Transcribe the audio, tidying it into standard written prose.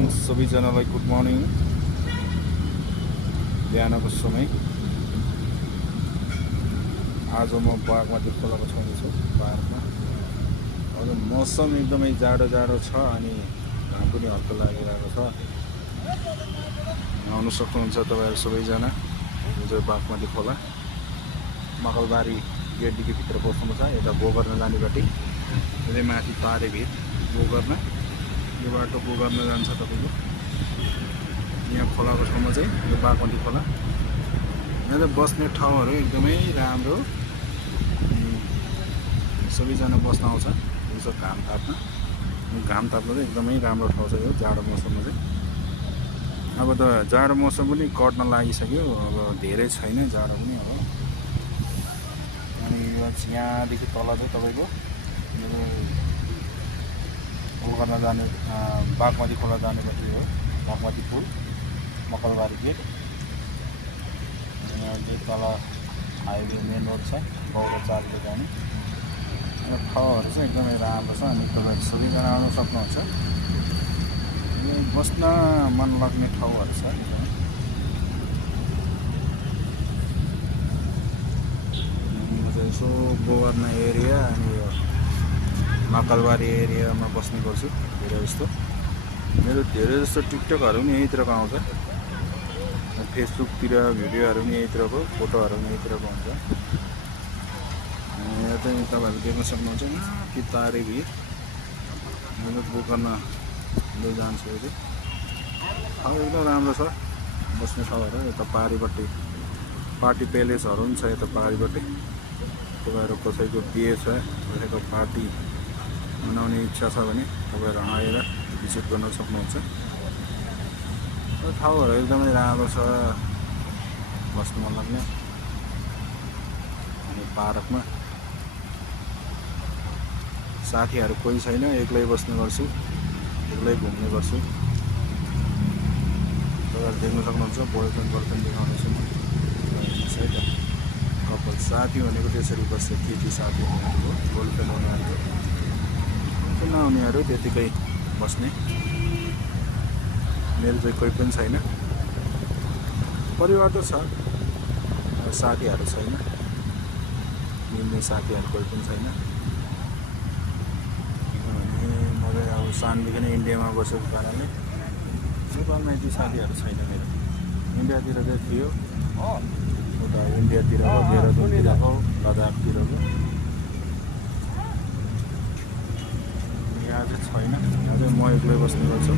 Morning सबैजनालाई good morning. बिहानको समय आज म बागमती खोलाको छेउमा छु पार्कमा। आज मौसम एकदमै जाडो छ अनि घाम पनि हल्का लागिरहेको छ। आउनु सक्नुहुन्छ तपाईँहरू सबैजना। यो चाहिँ बागमती खोला मकलबारी गेटदेखि भित्र पस्नु छ। यता गोकर्ण जाने बाटो यतै माथि पारे भिर गोकर्ण, यो बाटो गोकर्ण जान्छ तपाईँको। यहाँ खोलाको ठाउँमा चाहिँ यो बागमती खोला। यहाँ चाहिँ बस्ने ठाउँहरू एकदमै राम्रो, सबैजना बस्न आउँछ यसो घाम ताप्न। घाम ताप्न चाहिँ एकदमै राम्रो ठाउँ छ यो जाडो मौसममा चाहिँ। अब त जाडो मौसम पनि कट्न लागिसक्यो, अब धेरै छैन जाडो पनि अब। अनि यहाँदेखि तल चाहिँ तपाईँको गोकर्ण जाने बागमती खोला जाने बाटो हो, बागमती पुल मकलबारी गेट। यहाँ चाहिँ तल हाइवे मेन रोड छ गौरा चार्जले जाने। ठाउँहरू चाहिँ एकदमै राम्रो छ अनि तपाईँहरू सबैजना आउनु सक्नुहुन्छ। बस्न मन लाग्ने ठाउँहरू छ। यसो गोकर्ण एरिया अनि यो मकलबारी एरियामा बस्ने गर्छु धेरै जस्तो। मेरो धेरै जस्तो टिकटकहरू पनि यहीँतिरको आउँछ, फेसबुकतिर भिडियोहरू पनि यहीँतिरको, फोटोहरू पनि यहीँतिरको हुन्छ। यहाँ चाहिँ तपाईँहरू देख्न सक्नुहुन्छ कि तारे भिर गोकर्ण जान्छ। यो चाहिँ ठाउँ एकदम राम्रो छ बस्ने ठाउँहरू। यता पारिपट्टि पार्टी प्यालेसहरू पनि छ यता पारिपट्टि। तपाईँहरू कसैको बिहे छ, कसैको पार्टी मनाउने इच्छा छ भने तपाईँहरू आएर भिजिट गर्न सक्नुहुन्छ। ठाउँहरू एकदमै राम्रो छ बस्नु मन लाग्ने। अनि पार्कमा साथीहरू कोही छैन, एक्लै बस्ने गर्छु, एक्लै घुम्ने गर्छु। तपाईँहरू देख्न सक्नुहुन्छ बोयफ्रेन्ड गर्लफ्रेन्ड देखाउनेछु म है त। कपाल साथी भनेको त्यसरी बस्छ, केटी साथी हुनेहरूको, गर्लफ्रेन्ड हुनेहरूको, नहुनेहरू त्यतिकै बस्ने। मेरो चाहिँ कोही पनि छैन, परिवार त छ, साथीहरू छैन, मिल्ने साथीहरू कोही पनि छैन। किनभने म चाहिँ अब सानोदेखि नै इन्डियामा बसेको कारणले नेपालमा यति साथीहरू छैन मेरो। इन्डियातिर चाहिँ थियो, उता इन्डियातिर हो, देहरादुनतिर हो, लद्दाखतिर हो। यहाँ चाहिँ छैन, यहाँ चाहिँ म एक्लै बस्ने गर्छु।